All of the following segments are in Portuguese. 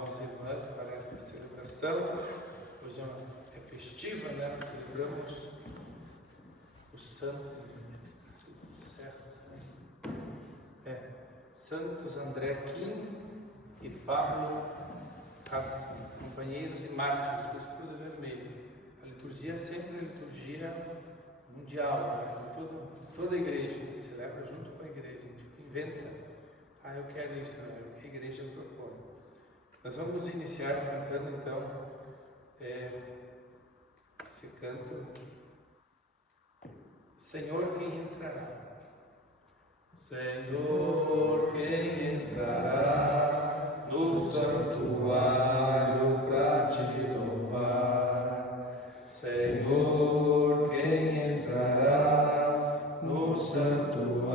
irmãos e irmãs para esta celebração. Hoje é festiva, né? Nós celebramos os santos, Santos André Kim e Pablo Cassi, companheiros e mártires do escudo vermelho. A liturgia é sempre a liturgia mundial, né? Toda a igreja celebra junto com a igreja, a gente inventa. Eu quero isso, né? O que a igreja propõe. Nós vamos iniciar cantando então esse canto, Senhor, quem entrará? Senhor, quem entrará no santuário para te louvar? Senhor, quem entrará no santuário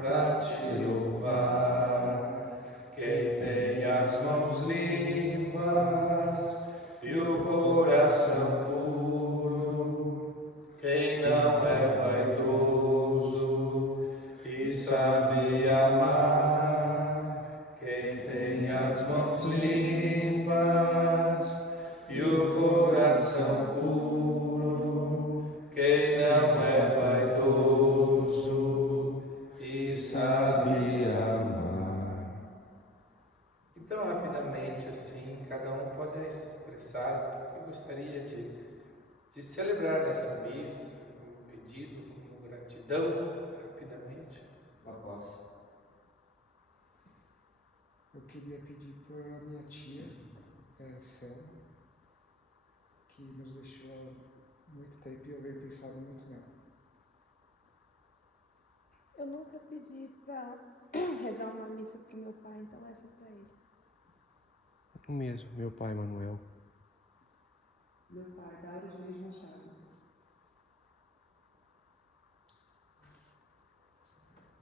para te louvar? Quem tem as mãos limpas e o coração puro, quem não é vaidoso e sabe amar, quem tem as mãos limpas e o coração puro, quem não é vaidoso e sabe amar. Então, rapidamente, assim, cada um pode expressar o que gostaria de celebrar nessa missa, como pedido, como gratidão, rapidamente. Eu queria pedir por a minha tia, Selma, que nos deixou há muito tempo e eu venho pensando muito nela. Eu nunca pedi para rezar uma missa para o meu pai, então essa é para ele. O mesmo, meu pai, Manuel. Meu pai, Dário Luiz Machado.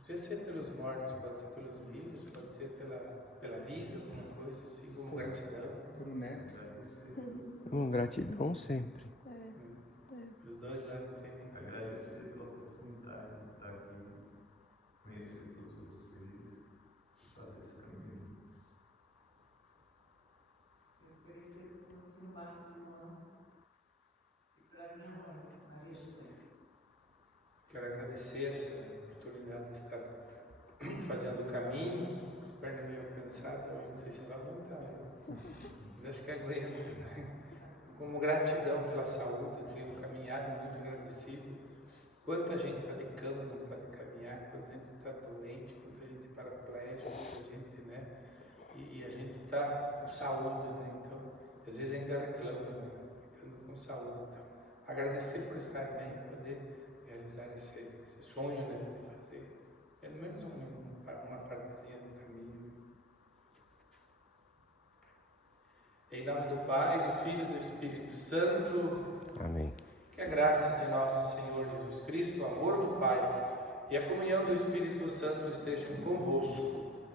Pode ser pelos mortos, pode ser pelos vivos, pode ser pela vida, alguma coisa assim, como gratidão. Por um neto. Gratidão sempre. Os dois lá não tem nem. Agradecer pela oportunidade de estar aqui, conhecer todos vocês, fazer esse caminho. Eu conheci o barco de irmã e para minha mãe, Maria José. Quero agradecer essa oportunidade de estar fazendo o caminho, as pernas meio cansadas, não sei se vai voltar, mas acho que aguenta, né? Como gratidão pela saúde, pelo caminhar, muito agradecido. Quanta gente está de cama, não pode caminhar, quanta gente está doente, quanta gente é paraplégica, quanta gente, né? E a gente está com saúde, né? Então, às vezes ainda reclama, né? Estando com saúde. Então, agradecer por estar bem, poder realizar esse sonho, né, de fazer pelo menos uma partezinha do caminho. Em nome do Pai, do Filho e do Espírito Santo. Amém. Que a graça de nosso Senhor Jesus Cristo, o amor do Pai e a comunhão do Espírito Santo estejam convosco.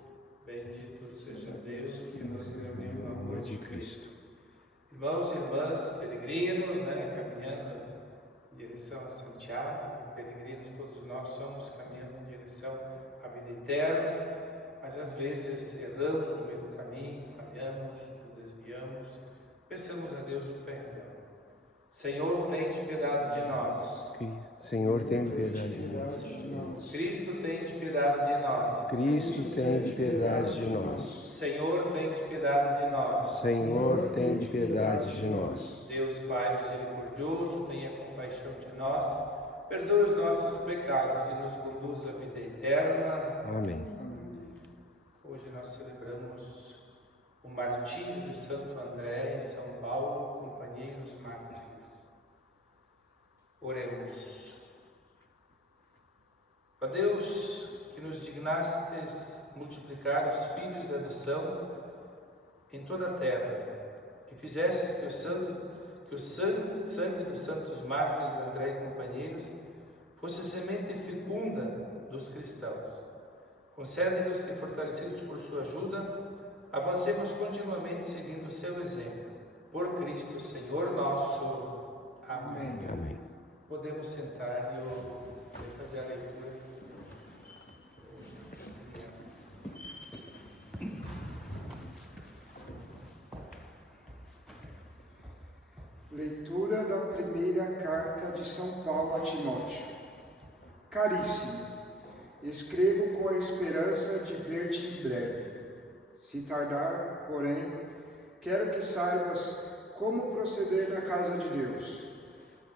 Bendito seja Deus que nos reuniu no amor de Cristo. Irmãos e irmãs, peregrinos, né, caminhando em direção a Santiago, peregrinos todos nós somos, caminhando em direção à vida eterna, mas às vezes erramos no meio do caminho, falhamos, nos desviamos, peçamos a Deus o perdão. Senhor, tende piedade de nós. Senhor, tem piedade de nós. Cristo, tende piedade de nós. Cristo, tem piedade de nós. Senhor, tende piedade de nós. Senhor, tem piedade de nós. Deus Pai misericordioso, tenha compaixão de nós, perdoe os nossos pecados e nos conduz à vida eterna. Amém. Hoje nós celebramos o martírio de Santo André em São Paulo, companheiros mártires. Oremos. Ó Deus, que nos dignastes multiplicar os filhos da adoção em toda a terra, e fizestes que o sangue dos santos mártires André e companheiros fosse semente fecunda dos cristãos. Concede-nos que, fortalecidos por sua ajuda, avancemos continuamente seguindo o seu exemplo. Por Cristo, Senhor nosso. Amém. Amém. Podemos sentar e eu vou fazer a leitura. Leitura da primeira carta de São Paulo a Timóteo. Caríssimo, escrevo com a esperança de ver-te em breve. Se tardar, porém, quero que saibas como proceder na casa de Deus,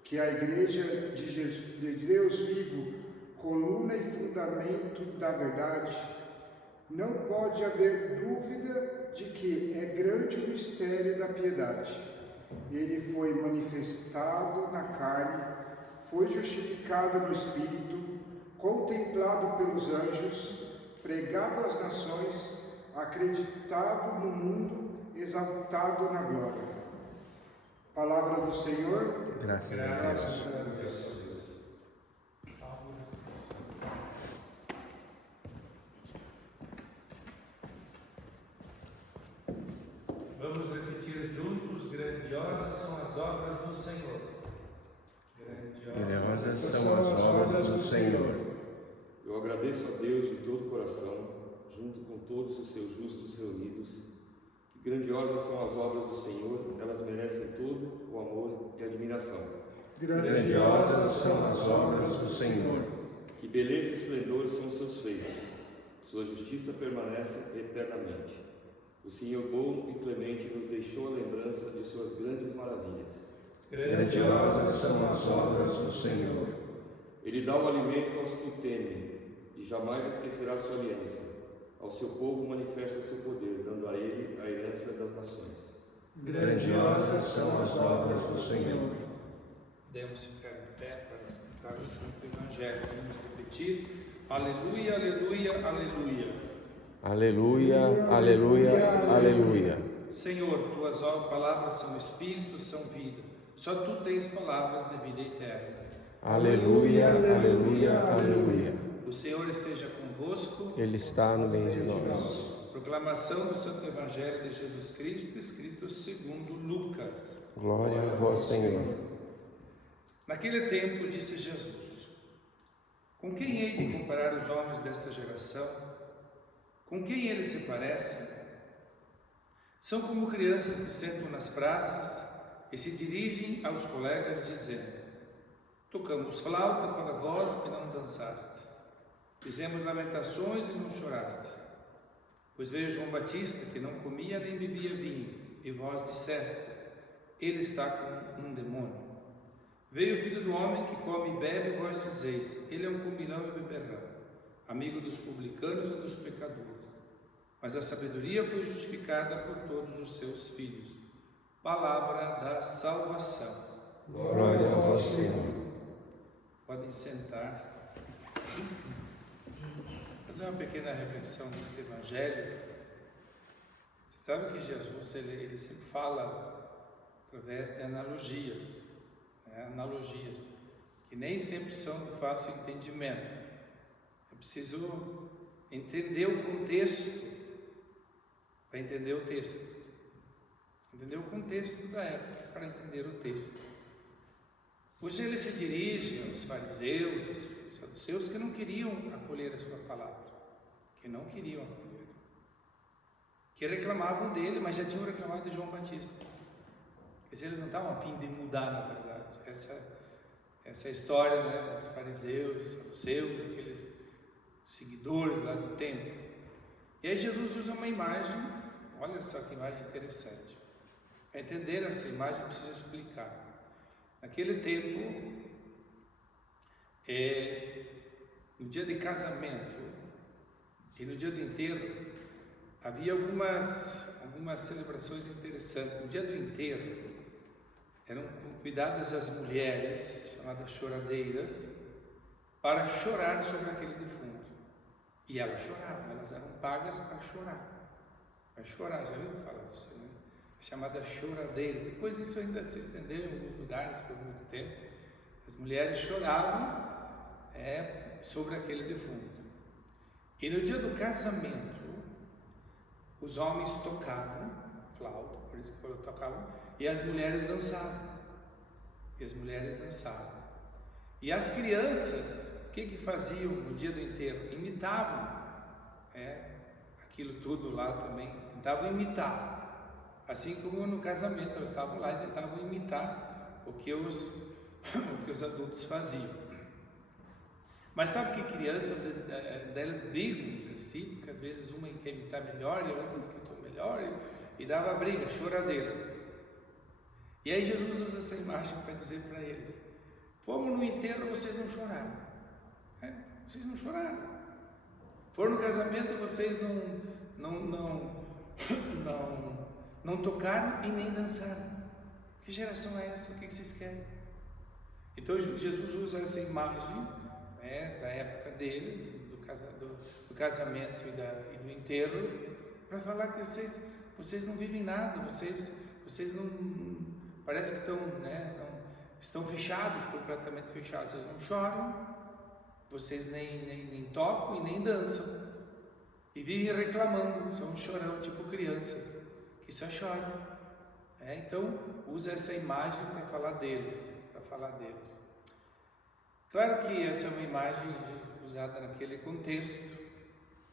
que a Igreja de Deus vivo, coluna e fundamento da verdade, não pode haver dúvida de que é grande o mistério da piedade. Ele foi manifestado na carne, foi justificado no Espírito, contemplado pelos anjos, pregado às nações, acreditado no mundo, exaltado na glória. Palavra do Senhor. Graças a Deus. Graças a Deus. Vamos repetir juntos: grandiosas são as obras do Senhor. Grandiosas são as obras do Senhor. Eu agradeço a Deus de todo o coração, junto com todos os seus justos reunidos, que grandiosas são as obras do Senhor, elas merecem todo o amor e admiração. Grandiosas são as obras do Senhor. Que beleza e esplendor são os seus feitos, sua justiça permanece eternamente. O Senhor bom e clemente nos deixou a lembrança de suas grandes maravilhas. Grandiosas são as obras do Senhor. Ele dá o alimento aos que o temem, e jamais esquecerá sua aliança. Ao seu povo manifesta seu poder, dando a ele a herança das nações. Grandiosas são as obras do Senhor. Devemos ficar em pé para escutar o Santo Evangelho. Vamos repetir: aleluia, aleluia, aleluia. Aleluia, aleluia, aleluia. Senhor, tuas palavras são espírito, são vida. Só tu tens palavras de vida eterna. Aleluia, aleluia, aleluia. O Senhor esteja convosco. Ele está no meio de nós. Proclamação do Santo Evangelho de Jesus Cristo, escrito segundo Lucas. Glória a vós, Senhor. Naquele tempo disse Jesus: com quem hei de comparar os homens desta geração? Com quem eles se parecem? São como crianças que sentam nas praças e se dirigem aos colegas dizendo: tocamos flauta para vós e não dançastes, fizemos lamentações e não chorastes. Pois veio João Batista, que não comia nem bebia vinho, e vós dissestes: ele está com um demônio. Veio o Filho do Homem, que come e bebe, e vós dizeis: ele é um comilão e beberrão, amigo dos publicanos e dos pecadores. Mas a sabedoria foi justificada por todos os seus filhos. Palavra da salvação. Glória a vós, Senhor. Podem sentar. Fazer uma pequena reflexão neste Evangelho. Você sabe que Jesus ele sempre fala através de analogias, né? Analogias que nem sempre são de fácil entendimento. É preciso entender o contexto para entender o texto. Entender o contexto da época para entender o texto. Hoje ele se dirige aos fariseus, aos saduceus que não queriam acolher a sua palavra, que não queriam acolher, que reclamavam dele, mas já tinham reclamado de João Batista. Eles não estavam a fim de mudar, na verdade. Essa é a história, né, dos fariseus, saduceus, aqueles seguidores lá do templo. E aí Jesus usa uma imagem, olha só que imagem interessante. Para entender essa imagem, precisa explicar. Naquele tempo, no dia de casamento e no dia do enterro, havia algumas celebrações interessantes. No dia do enterro, eram convidadas as mulheres, chamadas choradeiras, para chorar sobre aquele defunto. E elas choravam, elas eram pagas para chorar. Para chorar, já ouviram falar disso, né? Chamada choradeira. Depois isso ainda se estendeu em alguns lugares por muito tempo. As mulheres choravam sobre aquele defunto. E no dia do casamento, os homens tocavam flauta, por isso que tocavam, e as mulheres dançavam. E as crianças, o que faziam no dia do enterro? Imitavam aquilo tudo lá também, tentavam imitar Assim como no casamento, elas estavam lá e tentavam imitar o que os adultos faziam. Mas sabe que crianças delas brigam entre si, porque às vezes uma quer imitar melhor e a outra diz que estou melhor, e dava briga, choradeira. E aí Jesus usa essa imagem para dizer para eles: fomos no enterro, vocês não choraram. Vocês não choraram. Foram no casamento, vocês não tocaram e nem dançaram. Que geração é essa? O que vocês querem? Então Jesus usa essa imagem da época dele, do casamento e do enterro, para falar que vocês não vivem nada, vocês não parece que estão fechados, completamente fechados. Vocês não choram, vocês nem tocam e nem dançam, e vivem reclamando, são um chorão, tipo crianças que só choram. Então usa essa imagem para falar deles. Claro que essa é uma imagem usada naquele contexto,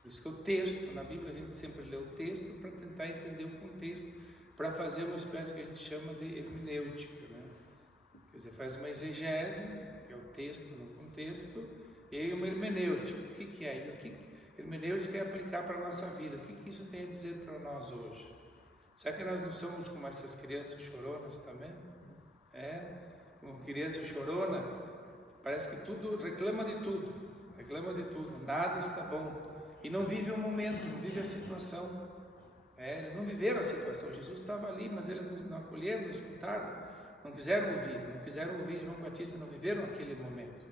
por isso que o texto, na Bíblia a gente sempre lê o texto para tentar entender o contexto, para fazer uma espécie que a gente chama de hermenêutica, né? Quer dizer, faz uma exegese, que é o texto no contexto, e aí uma hermenêutica. O que é? Hermenêutica é aplicar para a nossa vida. O que isso tem a dizer para nós hoje? Será que nós não somos como essas crianças choronas também? Como criança chorona, parece que tudo, reclama de tudo, nada está bom, e não vive o momento, não vive a situação. Eles não viveram a situação. Jesus estava ali, mas eles não acolheram, não escutaram, não quiseram ouvir João Batista, não viveram aquele momento.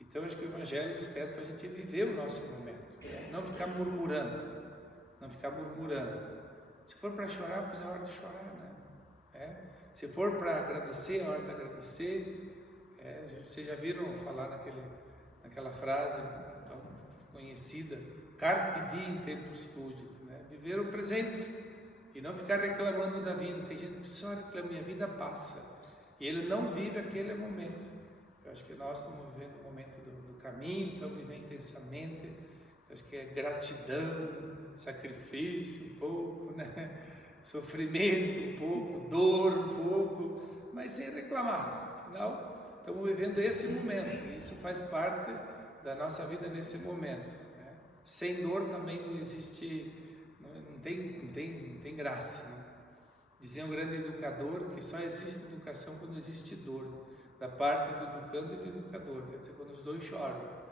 Então acho que o Evangelho nos pede para a gente viver o nosso momento, não ficar murmurando. Se for para chorar, pois é hora de chorar, né? Se for para agradecer, é hora de agradecer. Vocês já viram falar naquela frase conhecida, carpe diem tempus fugit, né? Viver o presente e não ficar reclamando da vida. Tem gente que só reclama, minha vida passa, e ele não vive aquele momento. Eu acho que nós estamos vivendo o momento do caminho, estamos vivendo intensamente. Eu acho que é gratidão, sacrifício um pouco, né? Sofrimento um pouco, dor um pouco, mas sem reclamar. Afinal, estamos vivendo esse momento, e isso faz parte da nossa vida nesse momento, né? Sem dor também não existe, não tem graça, né? Dizia um grande educador que só existe educação quando existe dor, da parte do educando e do educador, quer dizer, quando os dois choram.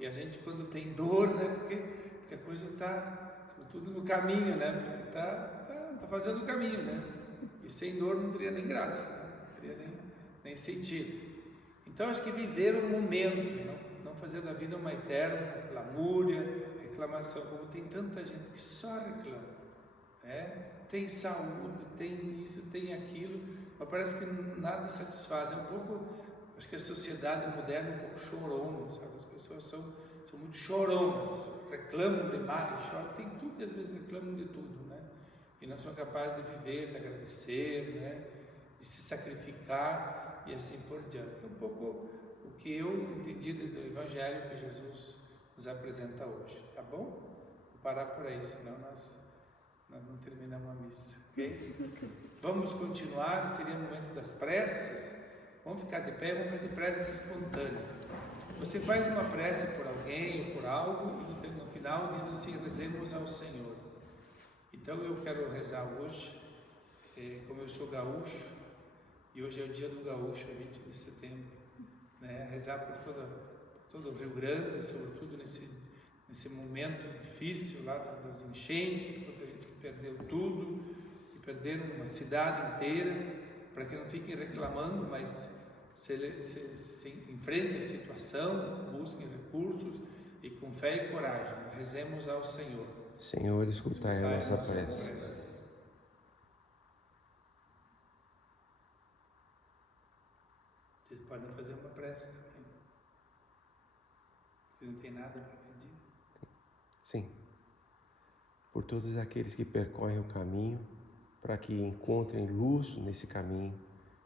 E a gente, quando tem dor, né, porque a coisa está, sobretudo no caminho, né, porque está fazendo o caminho, né, e sem dor não teria nem graça, né? Não teria nem sentido. Então acho que viver o momento, não fazer da vida uma eterna lamúria, reclamação, como tem tanta gente que só reclama, tem saúde, tem isso, tem aquilo, mas parece que nada satisfaz. É um pouco, acho que a sociedade moderna é um pouco chorona, sabe? As pessoas são muito choronas, reclamam demais, choram, tem tudo e às vezes reclamam de tudo, né? E não são capazes de viver, de agradecer, né? De se sacrificar e assim por diante. É um pouco o que eu entendi do Evangelho que Jesus nos apresenta hoje, tá bom? Vou parar por aí, senão nós não terminamos a missa, ok? Vamos continuar, seria o momento das preces. Vamos ficar de pé, vamos fazer preces espontâneas. Você faz uma prece por alguém ou por algo e no final diz assim: rezemos ao Senhor. Então eu quero rezar hoje, como eu sou gaúcho, e hoje é o dia do gaúcho, é 20 de setembro, né? Rezar por todo o Rio Grande, sobretudo nesse momento difícil lá das enchentes, quando a gente perdeu tudo, e perderam uma cidade inteira, para que não fiquem reclamando, mas se enfrentem a situação, busquem recursos e com fé e coragem, rezemos ao Senhor. Senhor, escutai a nossa prece. Vocês podem fazer uma prece também. Se não tem nada para pedir. Sim. Por todos aqueles que percorrem o caminho, para que encontrem luz nesse caminho,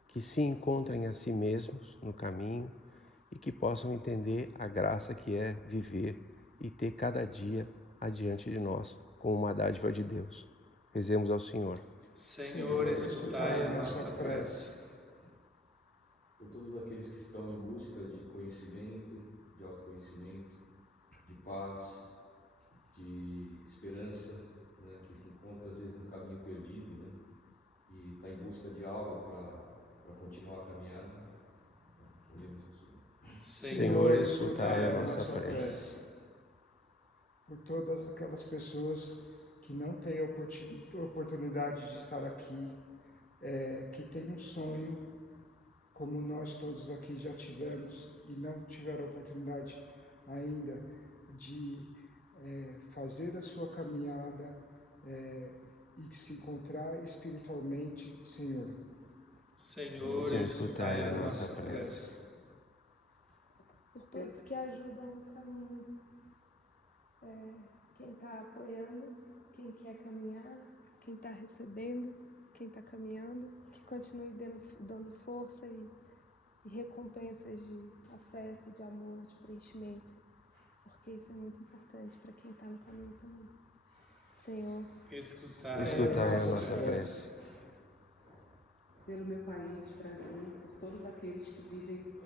que se encontrem a si mesmos no caminho e que possam entender a graça que é viver e ter cada dia adiante de nós como uma dádiva de Deus. Rezemos ao Senhor. Senhor, escutai a nossa prece. Por todos aqueles que estão em busca de conhecimento, de autoconhecimento, de paz, de esperança, né, que se encontra às vezes no caminho perdido, né, e está em busca de algo para continuar a caminhada. Senhor, escutai a nossa prece. Por todas aquelas pessoas que não têm a oportunidade de estar aqui, que têm um sonho, como nós todos aqui já tivemos, e não tiveram a oportunidade ainda de fazer a sua caminhada e se encontrar espiritualmente, Senhor. Senhor, escutai a nossa prece. Por todos que ajudam o caminho, quem está apoiando, quem quer caminhar, quem está recebendo, quem está caminhando, que continue dando força e recompensas de afeto, de amor, de preenchimento, porque isso é muito importante para quem está no caminho também. Senhor, Escutai a nossa prece. Pelo meu país, Brasil, todos aqueles que vivem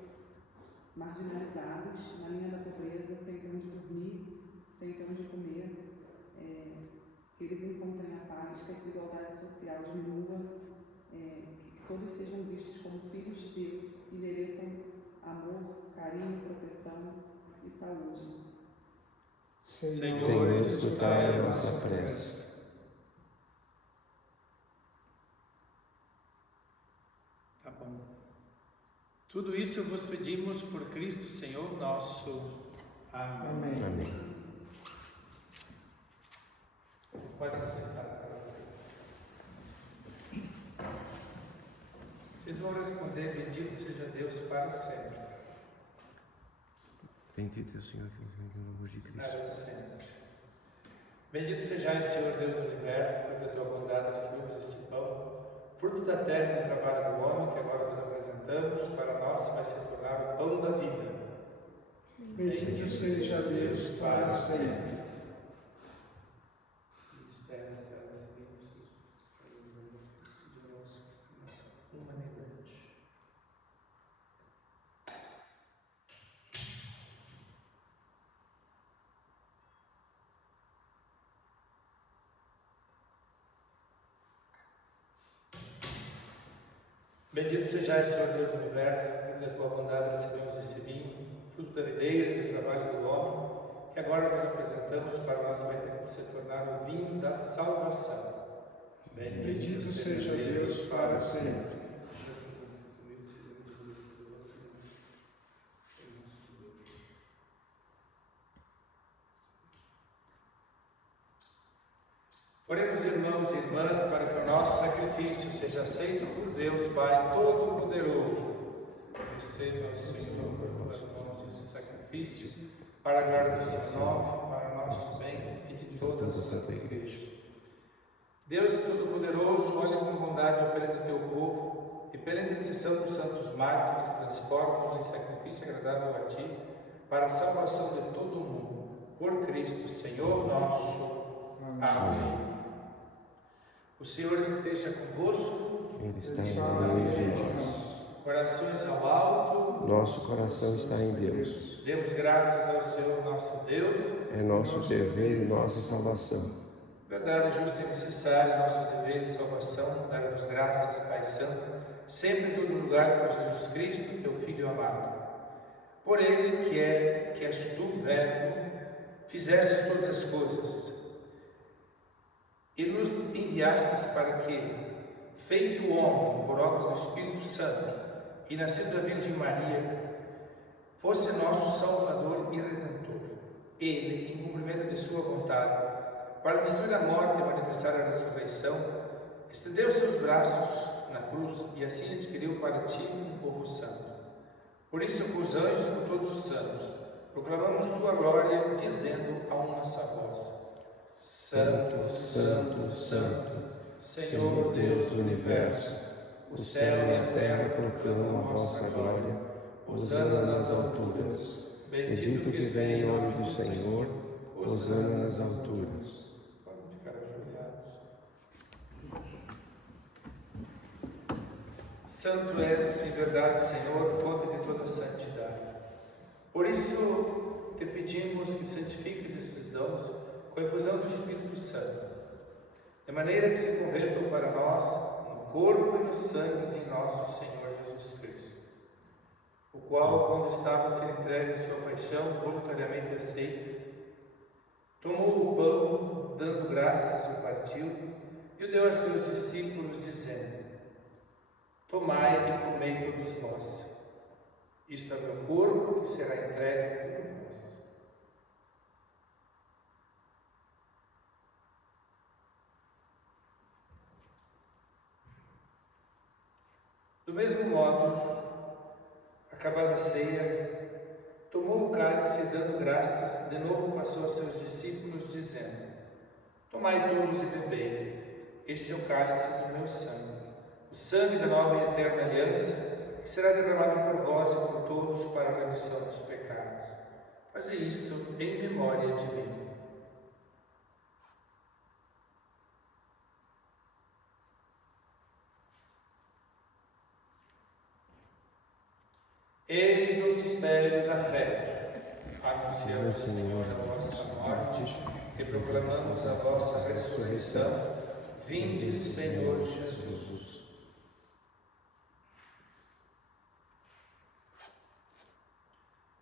marginalizados, na linha da pobreza, sem ter onde dormir, sem ter onde comer, que eles encontrem a paz, que a desigualdade social diminua, que todos sejam vistos como filhos de Deus e mereçam amor, carinho, proteção e saúde. Senhor, escutai a nossa prece. Tá bom. Tudo isso vos pedimos por Cristo Senhor nosso. Amém. Amém. Podem sentar. Vocês vão responder: bendito seja Deus para sempre. Bendito é o Senhor que nos vem no nome de Cristo. Para sempre. Bendito sejais, Senhor Deus do universo, porque a tua bondade recebemos este pão, fruto da terra e do trabalho do homem, que agora nos apresentamos, para nós vai se tornar o pão da vida. Bendito seja Deus para sempre. Bendito sejais, Senhor Deus do universo, porque da tua bondade recebemos esse vinho, fruto da videira e do trabalho do homem, que agora nos apresentamos, para nós vai se tornar o vinho da salvação. Bendito seja Deus para sempre. Oremos, irmãos e irmãs, para que o nosso sacrifício seja aceito por Deus Pai Todo-Poderoso. Receba, Senhor, por tuas mãos esse sacrifício, para a glória do seu nome, para o nosso bem e de toda a Santa Igreja. Deus Todo-Poderoso, olha com bondade a oferenda do teu povo e pela intercessão dos santos mártires, transforma-nos em sacrifício agradável a ti, para a salvação de todo o mundo. Por Cristo, Senhor nosso. Amém. O Senhor esteja convosco. Ele está em Deus. Corações ao alto. Nosso coração está em Deus. Demos graças ao Senhor nosso Deus. É nosso dever e nossa salvação. Verdade, justa e necessária, nosso dever e salvação, dar-vos graças, Pai Santo, sempre em todo lugar, por Jesus Cristo, teu Filho amado. Por Ele, que és tu, Verbo, fizestes todas as coisas, e nos enviastes para que, feito homem por obra do Espírito Santo e nascido da Virgem Maria, fosse nosso Salvador e Redentor. Ele, em cumprimento de sua vontade, para destruir a morte e manifestar a ressurreição, estendeu seus braços na cruz e assim adquiriu para ti um povo santo. Por isso, com os anjos e com todos os santos, proclamamos tua glória, dizendo a uma só voz: Santo, Santo, Santo, Senhor Deus do universo, o céu e a terra proclamam a vossa glória, hosana nas alturas. Bendito que vem em nome do Senhor, hosana nas alturas. Podem ficar ajoelhados. Santo és, em verdade, Senhor, fonte de toda santidade. Por isso, te pedimos que santifiques esses dons com a efusão do Espírito Santo, de maneira que se convertam para nós no corpo e no sangue de nosso Senhor Jesus Cristo, o qual, quando estava a ser entregue em sua paixão, voluntariamente aceita, tomou o pão, dando graças, o partiu e o deu a seus discípulos, dizendo: tomai e comei todos vós. Isto é meu corpo, que será entregue por vós. Do mesmo modo, acabada a ceia, tomou o cálice e, dando graças, de novo passou a seus discípulos, dizendo: tomai todos e bebei. Este é o cálice do meu sangue, o sangue da nova e eterna aliança, que será derramado por vós e por todos para a remissão dos pecados. Fazei isto em memória de mim. Eis o mistério da fé. Anunciamos, Senhor, a vossa morte e proclamamos a vossa ressurreição. Vinde, Senhor Jesus.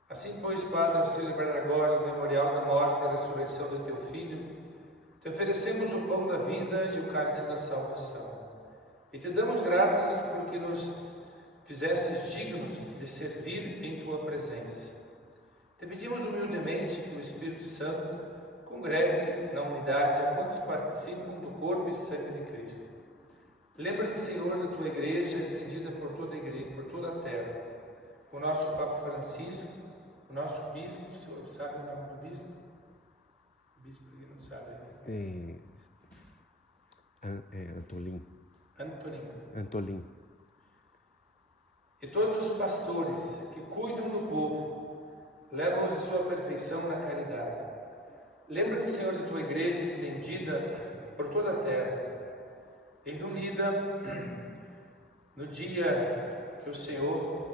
Assim, pois, Padre, ao celebrar agora o memorial da morte e ressurreição do teu Filho, te oferecemos o pão da vida e o cálice da salvação. E te damos graças porque nos fizestes dignos de servir em tua presença. Te pedimos humildemente que o Espírito Santo congregue na unidade a quantos participam do corpo e sangue de Cristo. Lembra-te, Senhor, da tua igreja estendida por toda a terra, o nosso Papa Francisco, o nosso bispo. O senhor sabe o nome do bispo? O bispo que não sabe. Antolim. E todos os pastores que cuidam do povo, levam-os à sua perfeição na caridade. Lembra-te, Senhor, de tua igreja estendida por toda a terra e reunida no dia que o Senhor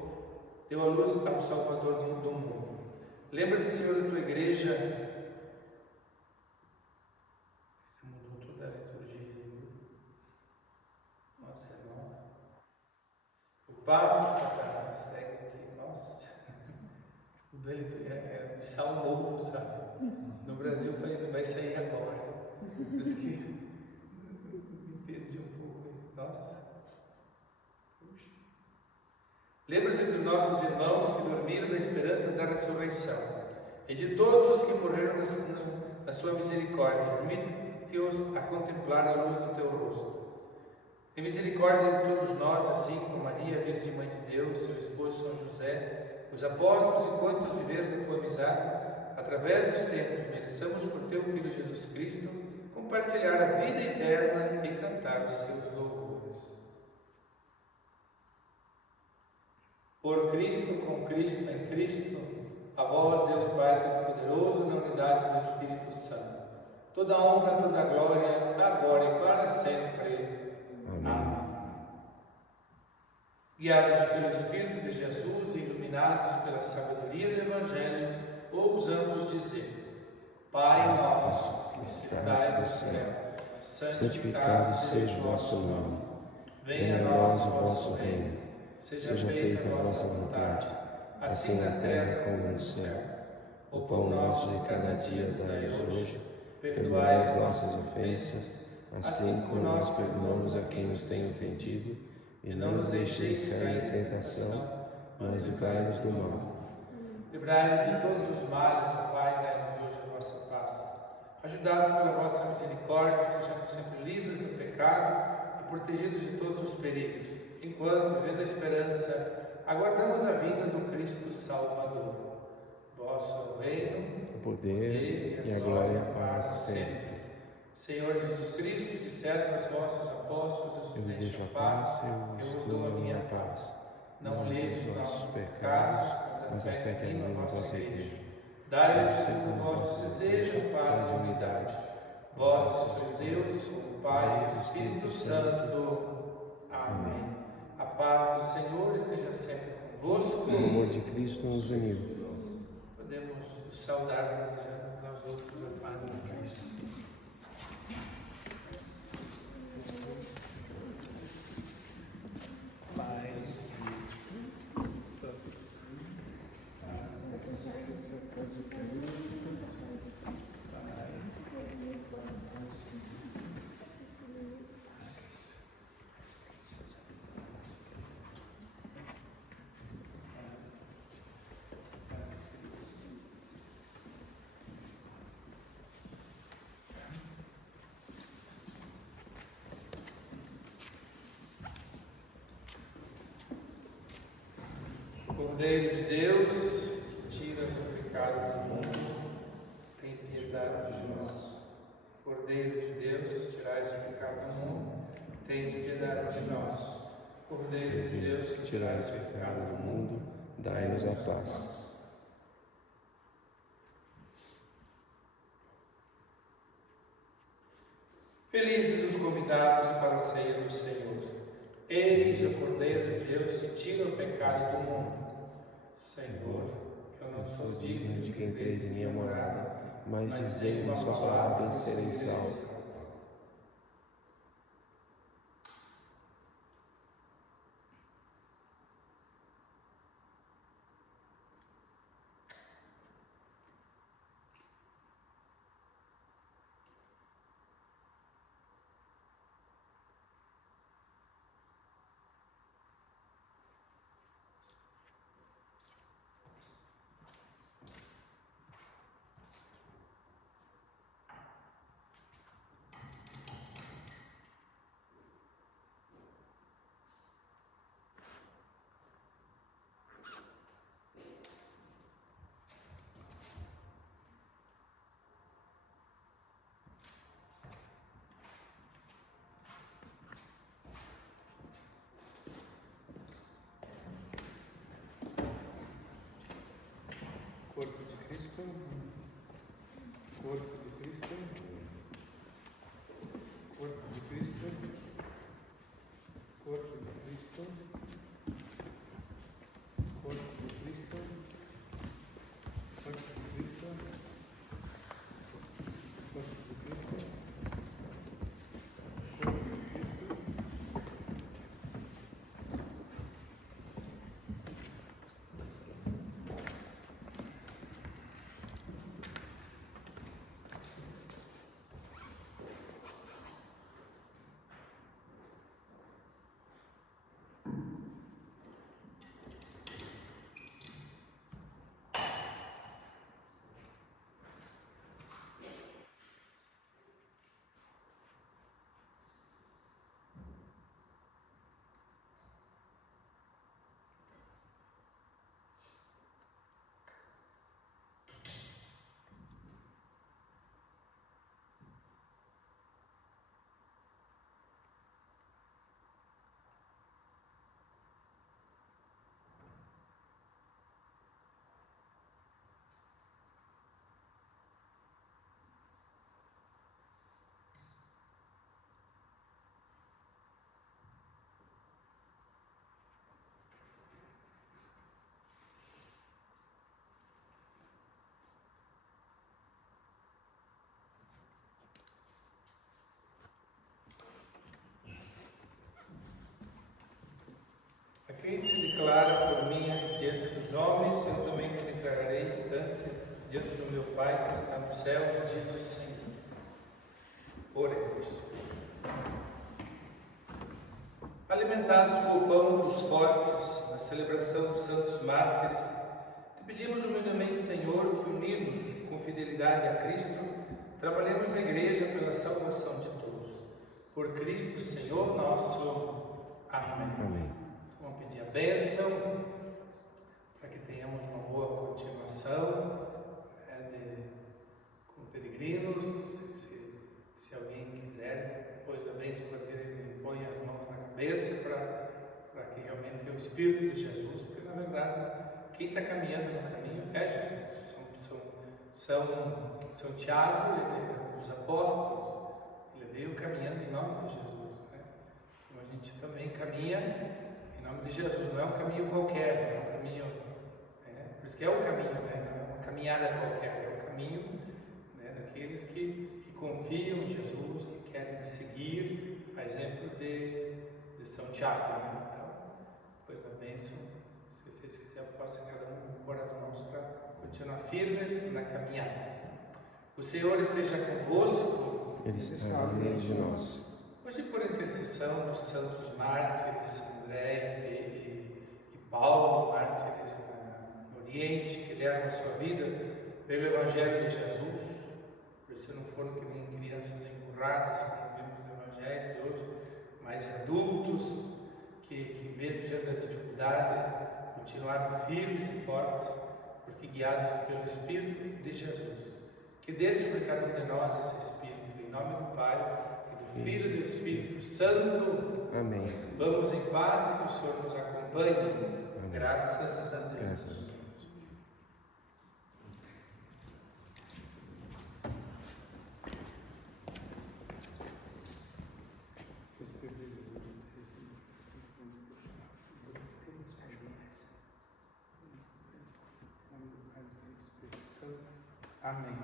deu a luz ao Salvador do mundo. Lembra-te, Senhor, da tua igreja. Você mudou toda a liturgia. Nossa, irmão. O Papa segue aqui. Nossa. O da liturgia é missal novo, sabe? No Brasil vai sair agora. Mas que me perdi um pouco. Nossa. Puxa. Lembra-te dos nossos irmãos que dormiram na esperança da ressurreição e de todos os que morreram na sua misericórdia. Permite-os a contemplar a luz do teu rosto. Tem misericórdia de todos nós, assim como Maria, Virgem Mãe de Deus, seu esposo São José, os apóstolos e quantos viveram na tua amizade. Através dos tempos, mereçamos por teu Filho Jesus Cristo compartilhar a vida eterna e cantar os seus louvores. Por Cristo, com Cristo, em Cristo, a vós, Deus Pai Todo-Poderoso, na unidade do Espírito Santo, toda a honra, toda a glória, agora e para sempre. Amém. Guiados pelo Espírito de Jesus e iluminados pela sabedoria do Evangelho, ousamos dizer: Pai nosso, que estais no céu, santificado seja o vosso nome. Venha a nós o vosso reino. Seja feita a vossa vontade, assim na terra como no céu. O pão nosso de cada dia dai-nos hoje. Perdoai as nossas ofensas, assim como nós perdoamos a quem nos tem ofendido. E não nos deixeis cair em tentação, mas livrai-nos do mal. Livrai-nos de todos os males, ó Pai, dai-nos hoje a vossa paz. Ajudados pela vossa misericórdia, sejamos sempre livres do pecado e protegidos de todos os perigos, enquanto, vivendo a esperança, aguardamos a vinda do Cristo Salvador. Vosso reino, O poder e a glória para sempre. Senhor Jesus Cristo, disseste aos vossos apóstolos: Eu vos deixo a paz, eu vos dou a minha paz. Não olheis os nossos pecados, mas a fé que anima a vossa igreja. Dai-lhes segundo o vosso desejo, paz e unidade. Vós que sois Deus, o Pai e o Espírito Santo. Amém. A paz do Senhor esteja sempre convosco. O amor de Cristo nos uniu. Podemos nos saudar desejando uns aos outros a paz de Cristo. Cordeiro de Deus, tiras o pecado do mundo, tem piedade de nós. Cordeiro de Deus, que tirais o pecado do mundo, tem piedade de nós. Cordeiro de Deus, que tirais o pecado do mundo, dai-nos a paz. Felizes os convidados para a ceia do Senhor. Eis o Cordeiro de Deus que tira o pecado do mundo. Senhor, eu não sou digno de que entreis em minha morada, mas dizei uma só palavra e serei salvo. Corpo de Cristo, corpo de Cristo, corpo de Cristo, corpo de Cristo, corpo de Cristo, corpo de Cristo, corpo de Cristo, corpo de Cristo. Quem se declara por mim diante dos homens, eu também me declararei diante do meu Pai que está nos céus, diz o Senhor. Oremos. Alimentados com o pão dos fortes, na celebração dos santos mártires, te pedimos humildemente, Senhor, que unidos com fidelidade a Cristo, trabalhemos na Igreja pela salvação de todos. Por Cristo, Senhor nosso. Amém. Amém. Vamos pedir a bênção para que tenhamos uma boa continuação como peregrinos. Se alguém quiser, depois da bênção, ele põe as mãos na cabeça para que realmente é o Espírito de Jesus, porque na verdade quem está caminhando no caminho é Jesus. São Tiago, ele é um dos apóstolos, ele veio caminhando em nome de Jesus, né? Então a gente também caminha nome de Jesus, não é um caminho qualquer, não é um caminho, por isso que é o caminho, né? Não é uma caminhada qualquer, é o caminho, né, daqueles que confiam em Jesus, que querem seguir a exemplo de São Tiago, né? Então, depois da bênção, se vocês quiserem, possam cada um pôr as mãos para continuar firmes na caminhada. O Senhor esteja convosco. Ele está no meio de nós. Hoje, por intercessão dos santos mártires, André e Paulo, mártires no Oriente, que deram a sua vida pelo Evangelho de Jesus, por isso não foram que nem crianças empurradas, como vimos no Evangelho de hoje, mas adultos que mesmo diante das dificuldades, continuaram firmes e fortes, porque guiados pelo Espírito de Jesus. Que dê sobre cada um de nós esse Espírito, em nome do Pai, e do Filho e do Espírito Santo. Amém. Vamos em paz e que o Senhor nos acompanhe. Amém. Graças a Deus. Graças a Deus. Amém.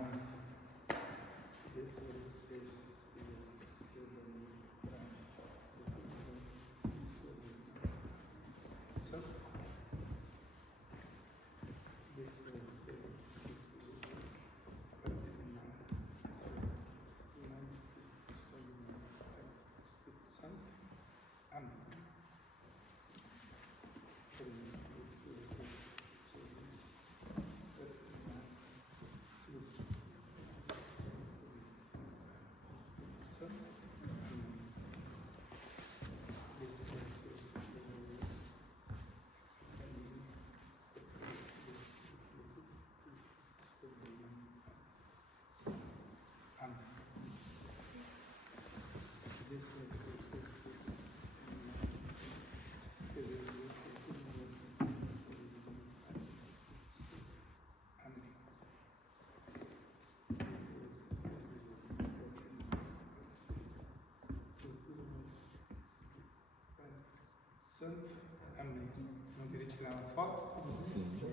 Santo. Amém. Você não queria tirar uma foto? Sim. Sim.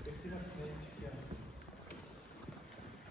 Aqui na frente, aqui, ó.